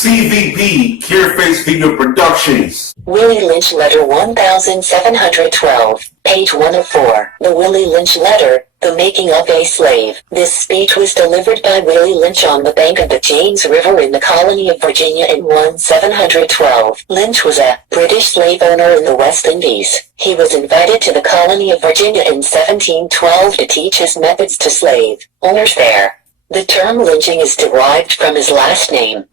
CVP, Careface Video Productions. Willy Lynch Letter 1712, page 104. The Willy Lynch Letter, The Making of a Slave. This speech was delivered by Willy Lynch on the bank of the James River in the colony of Virginia in 1712. Lynch was a British slave owner in the West Indies. He was invited to the colony of Virginia in 1712 to teach his methods to slave owners there. The term lynching is derived from his last name.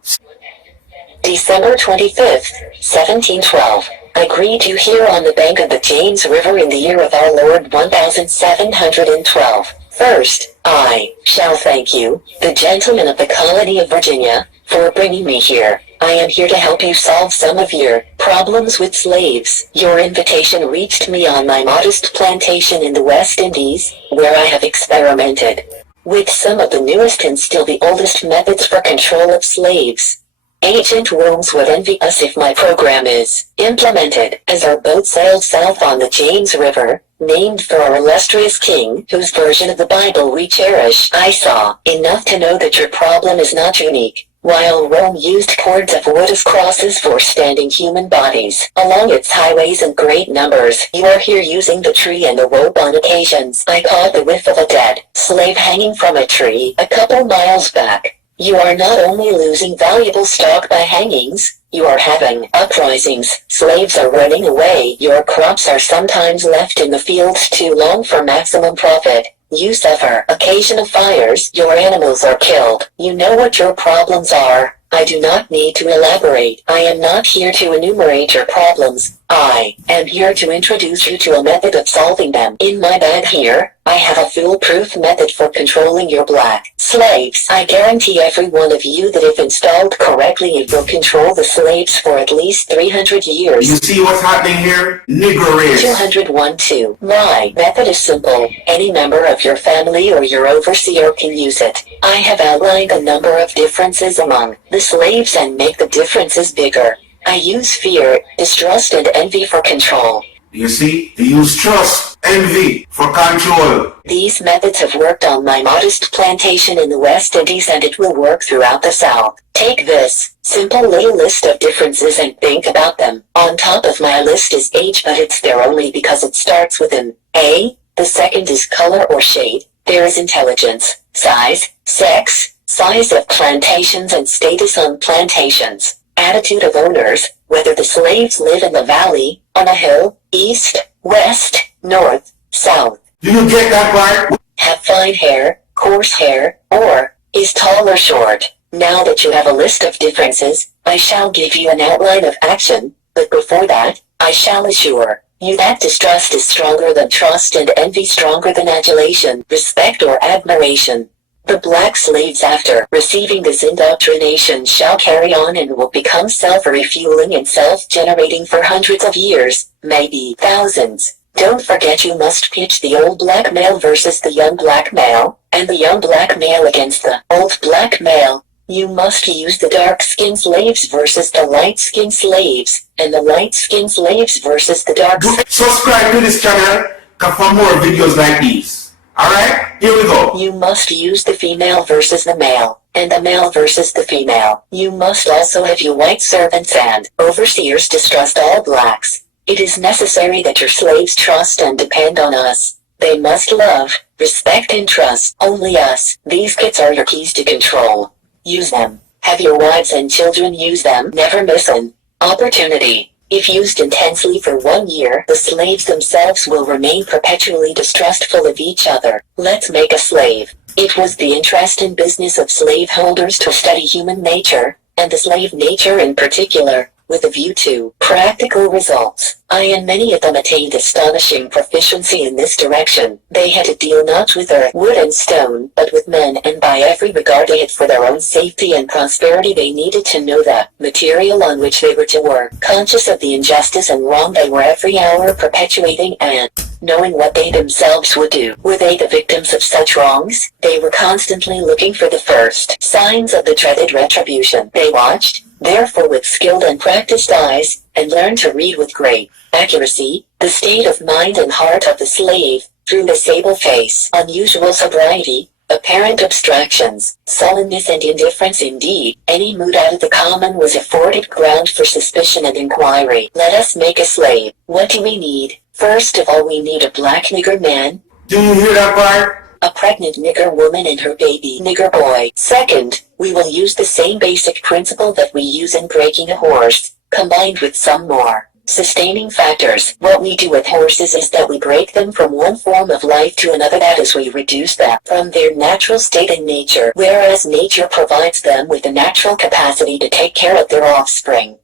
December 25th, 1712. I greet you here on the bank of the James River in the year of our Lord 1712. First, I shall thank you, the gentlemen of the colony of Virginia, for bringing me here. I am here to help you solve some of your problems with slaves. Your invitation reached me on my modest plantation in the West Indies, where I have experimented with some of the newest and still the oldest methods for control of slaves. Ancient Romans would envy us if my program is implemented. As our boat sailed south on the James River, named for our illustrious king, whose version of the Bible we cherish, I saw enough to know that your problem is not unique. While Rome used cords of wood as crosses for standing human bodies along its highways in great numbers, you are here using the tree and the rope on occasions. I caught the whiff of a dead slave hanging from a tree a couple miles back. You are not only losing valuable stock by hangings, you are having uprisings. Slaves are running away. Your crops are sometimes left in the fields too long for maximum profit. You suffer occasional fires. Your animals are killed. You know what your problems are. I do not need to elaborate. I am not here to enumerate your problems. I am here to introduce you to a method of solving them. In my bag here, I have a foolproof method for controlling your black slaves. I guarantee every one of you that if installed correctly, it will control the slaves for at least 300 years. You see what's happening here? Niggerish. 201-2. My method is simple. Any member of your family or your overseer can use it. I have outlined a number of differences among the slaves and make the differences bigger. I use fear, distrust, and envy for control. You see? They use trust, envy for control. These methods have worked on my modest plantation in the West Indies, and it will work throughout the South. Take this simple little list of differences and think about them. On top of my list is age, but it's there only because it starts with an A. The second is color or shade. There is intelligence, size, sex, size of plantations, and status on plantations. Attitude of owners, whether the slaves live in the valley, on a hill, east, west, north, south. Do you get that part? Have fine hair, coarse hair, or is tall or short. Now that you have a list of differences, I shall give you an outline of action, but before that, I shall assure you that distrust is stronger than trust and envy stronger than adulation, respect, or admiration. The black slaves, after receiving this indoctrination, shall carry on and will become self-refueling and self-generating for hundreds of years, maybe thousands. Don't forget you must pitch the old black male versus the young black male, and the young black male against the old black male. You must use the dark-skinned slaves versus the light-skinned slaves, and the light-skinned slaves versus the dark. Subscribe to this channel for more videos like these. Alright, here we go. You must use the female versus the male, and the male versus the female. You must also have your white servants and overseers distrust all blacks. It is necessary that your slaves trust and depend on us. They must love, respect, and trust only us. These kits are your keys to control. Use them. Have your wives and children use them. Never miss an opportunity. If used intensely for 1 year, the slaves themselves will remain perpetually distrustful of each other. Let's make a slave. It was the interest and business of slaveholders to study human nature, and the slave nature in particular, with a view to practical results. I and many of them attained astonishing proficiency in this direction. They had to deal not with earth, wood, and stone, but with men, and by every regard they had for their own safety and prosperity they needed to know the material on which they were to work. Conscious of the injustice and wrong they were every hour perpetuating, and knowing what they themselves would do. Were they the victims of such wrongs? They were constantly looking for the first signs of the dreaded retribution. They watched, therefore, with skilled and practiced eyes, and learned to read with great accuracy the state of mind and heart of the slave, through the sable face, unusual sobriety, Apparent abstractions, sullenness and indifference indeed, any mood out of the common was afforded ground for suspicion and inquiry. Let us make a slave. What do we need? First of all we need a black nigger man. Do you hear that part? A pregnant nigger woman and her baby nigger boy. Second, we will use the same basic principle that we use in breaking a horse, combined with some more sustaining factors. What we do with horses is that we break them from one form of life to another, that is, we reduce them from their natural state in nature, whereas nature provides them with the natural capacity to take care of their offspring.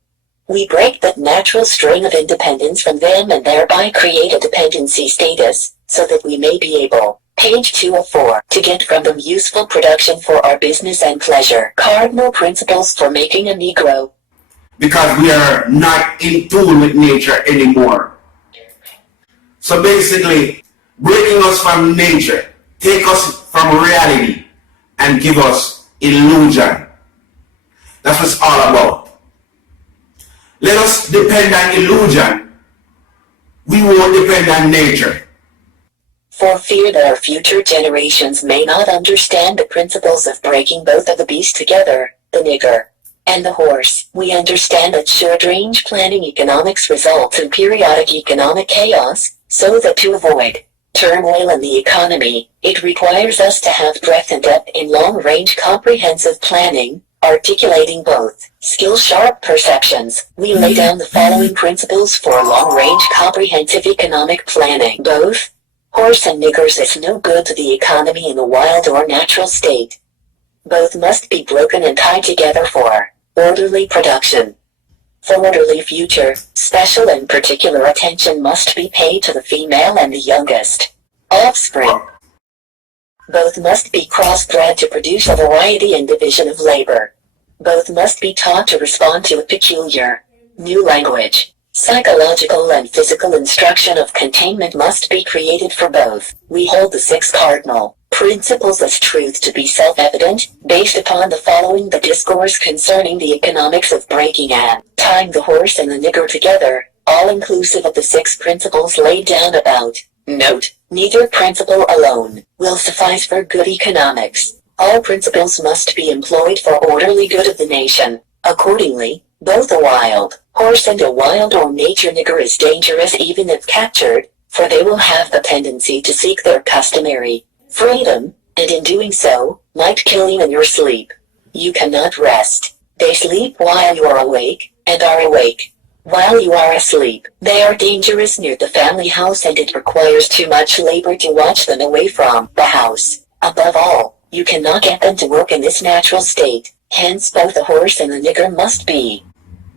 We break that natural string of independence from them and thereby create a dependency status, so that we may be able, page 204, to get from them useful production for our business and pleasure. Cardinal principles for making a Negro. Because we are not in tune with nature anymore. So basically, breaking us from nature, take us from reality, and give us illusion. That's what it's all about. Let us depend on illusion. We won't depend on nature. For fear that our future generations may not understand the principles of breaking both of the beasts together, the nigger and the horse, we understand that short-range planning economics results in periodic economic chaos, so that to avoid turmoil in the economy, it requires us to have breadth and depth in long-range comprehensive planning, articulating both skill-sharp perceptions. We lay down the following principles for long-range comprehensive economic planning. Both horse and niggers is no good to the economy in a wild or natural state. Both must be broken and tied together for orderly production. For orderly future, special and particular attention must be paid to the female and the youngest offspring. Both must be crossbred to produce a variety and division of labor. Both must be taught to respond to a peculiar new language. Psychological and physical instruction of containment must be created for both. We hold the 6 cardinal principles as truth to be self-evident, based upon the following: the discourse concerning the economics of breaking and tying the horse and the nigger together, all inclusive of the 6 principles laid down about. Note, neither principle alone will suffice for good economics. All principles must be employed for orderly good of the nation. Accordingly, both a wild horse and a wild or nature nigger is dangerous even if captured, for they will have the tendency to seek their customary freedom, and in doing so, might kill you in your sleep. You cannot rest. They sleep while you are awake, and are awake while you are asleep. They are dangerous near the family house, and it requires too much labor to watch them away from the house. Above all, you cannot get them to work in this natural state. Hence both the horse and the nigger must be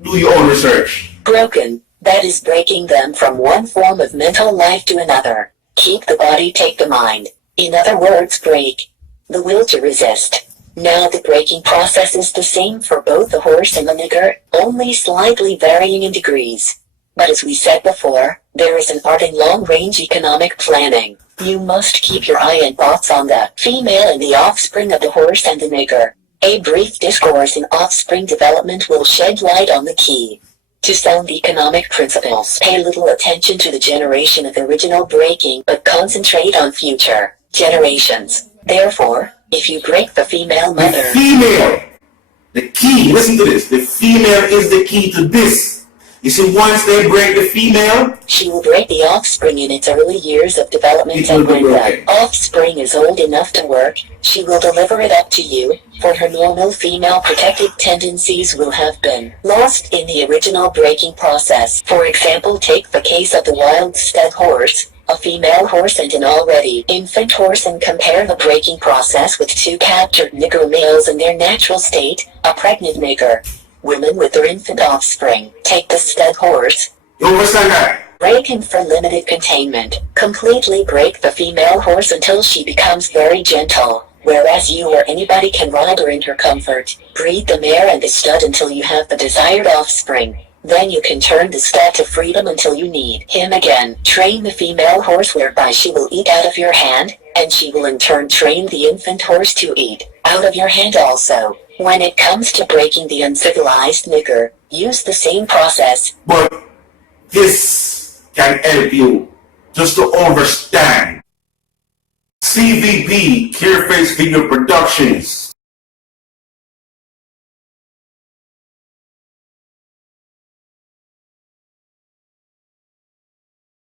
Do your own research. broken, that is, breaking them from one form of mental life to another. Keep the body, take the mind. In other words, break the will to resist. Now the breaking process is the same for both the horse and the nigger, only slightly varying in degrees. But as we said before, there is an art in long-range economic planning. You must keep your eye and thoughts on the female and the offspring of the horse and the nigger. A brief discourse in offspring development will shed light on the key to sound economic principles. Pay little attention to the generation of original breaking, but concentrate on future generations. Therefore, if you break the female mother... The female, the key, listen to this, the female is the key to this. You see, once they break the female, she will break the offspring in its early years of development, and when the offspring is old enough to work, she will deliver it up to you, for her normal female protective tendencies will have been lost in the original breaking process. For example, take the case of the wild stud horse, a female horse and an already infant horse, and compare the breaking process with 2 captured nigger males in their natural state, a pregnant nigger women with their infant offspring. Take the stud horse. You understand that? Break him for limited containment. Completely break the female horse until she becomes very gentle, whereas you or anybody can ride her in her comfort. Breed the mare and the stud until you have the desired offspring. Then you can turn the stud to freedom until you need him again. Train the female horse whereby she will eat out of your hand, and she will in turn train the infant horse to eat out of your hand also. When it comes to breaking the uncivilized nigger, use the same process. But this can help you just to understand CVP, Clearface Video Productions.